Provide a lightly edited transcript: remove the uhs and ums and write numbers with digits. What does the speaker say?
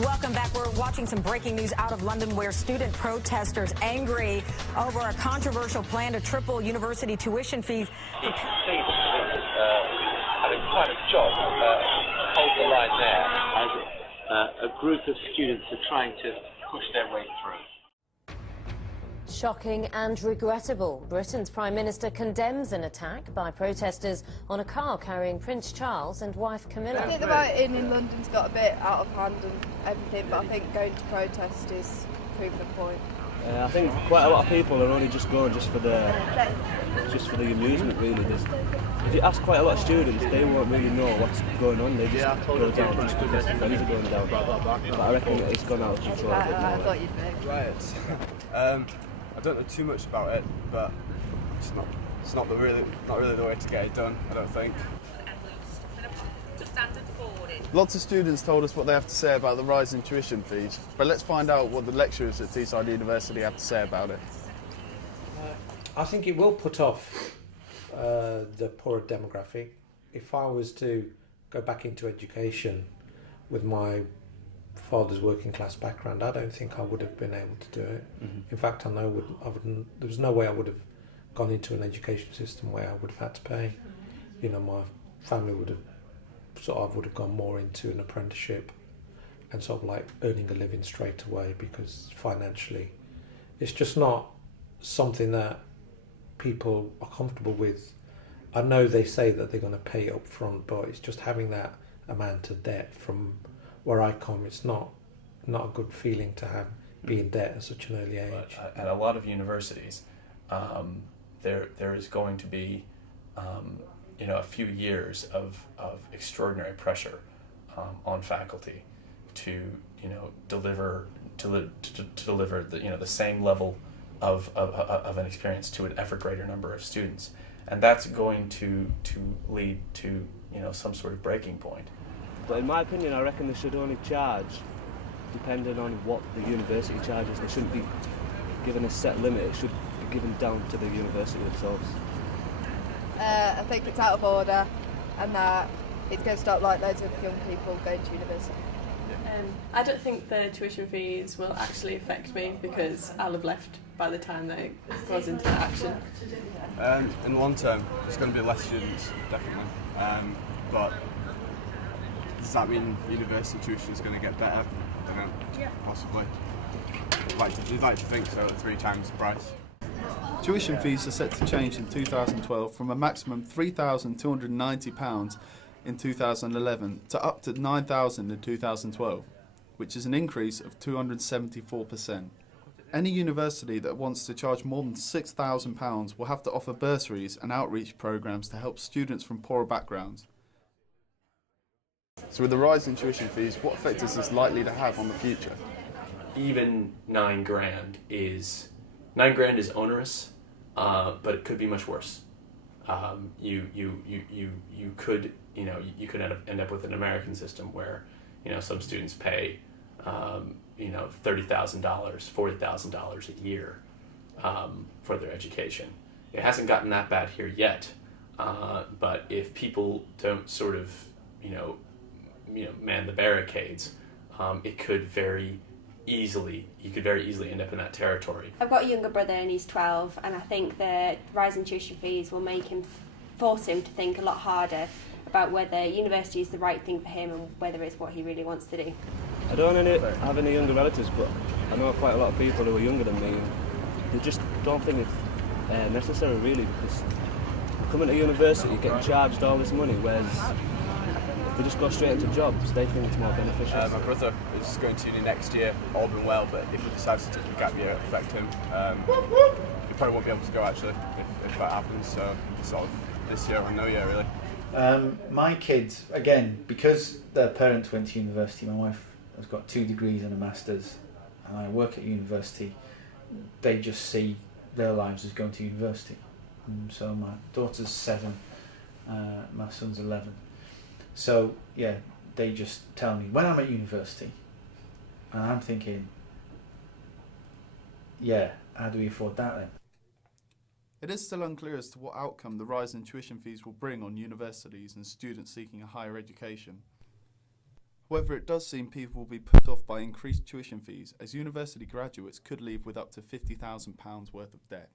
Welcome back. We're watching some breaking news out of London where student protesters angry over a controversial plan to triple university tuition fees. Having quite a job, hold the line there as a group of students are trying to push their way through. Shocking and regrettable. Britain's Prime Minister condemns an attack by protesters on a car carrying Prince Charles and wife Camilla. I think the voting in London's got a bit out of hand and everything, but I think going to protest is proving the point. I think quite a lot of people are only just going just for the amusement, really. If you ask quite a lot of students, they won't really know what's going on. They just go down just because the friends are going down. But I reckon it's gone out of control a bit more. I thought you'd be. Riots. I don't know too much about it, but it's not really the way to get it done, I don't think. Lots of students told us what they have to say about the rise in tuition fees, but let's find out what the lecturers at Teesside University have to say about it. I think it will put off the poorer demographic. If I was to go back into education with my father's working class background, I don't think I would have been able to do it. In fact, I know there was no way I would have gone into an education system where I would have had to pay. You know, my family would have gone more into an apprenticeship and sort of like earning a living straight away, because financially it's just not something that people are comfortable with. I know they say that they're going to pay up front, but it's just having that amount of debt. From where I come, it's not a good feeling to have be in debt at such an early age. But at a lot of universities, there is going to be a few years of extraordinary pressure on faculty to deliver the same level of an experience to an ever greater number of students, and that's going to lead to some sort of breaking point. But in my opinion, I reckon they should only charge depending on what the university charges. They shouldn't be given a set limit. It should be given down to the university themselves. I think it's out of order, and that it's going to stop like loads of young people going to university. I don't think the tuition fees will actually affect me, because I'll have left by the time that it goes into action. In long term, there's going to be less students, definitely. But does that mean university tuition is going to get better? I don't know. Yeah. Possibly. You'd like to think so, at 3 times the price. Tuition fees are set to change in 2012 from a maximum £3,290 in 2011 to up to £9,000 in 2012, which is an increase of 274%. Any university that wants to charge more than £6,000 will have to offer bursaries and outreach programmes to help students from poorer backgrounds. So with the rise in tuition fees, what effect is this likely to have on the future? Even £9,000 is onerous, but it could be much worse. You could end up with an American system where some students pay $30,000, $40,000 a year for their education. It hasn't gotten that bad here yet, but if people don't sort of man the barricades, you could very easily end up in that territory. I've got a younger brother and he's 12, and I think the rise in tuition fees will force him to think a lot harder about whether university is the right thing for him and whether it's what he really wants to do. I don't have any younger relatives, but I know quite a lot of people who are younger than me, and they just don't think it's necessary really, because coming to university getting charged all this money, whereas if they just go straight into jobs, they think it's more beneficial. My brother is going to uni next year, all been well, but if he decides to take a gap year, it'll affect him. He probably won't be able to go actually if that happens, so sort of this year or no year really. My kids, again, because their parents went to university, my wife has got 2 degrees and a master's, and I work at university, they just see their lives as going to university. So my daughter's 7, my son's 11. So yeah, they just tell me when I'm at university, and I'm thinking, yeah, how do we afford that then? It is still unclear as to what outcome the rise in tuition fees will bring on universities and students seeking a higher education. However, it does seem people will be put off by increased tuition fees, as university graduates could leave with up to £50,000 worth of debt.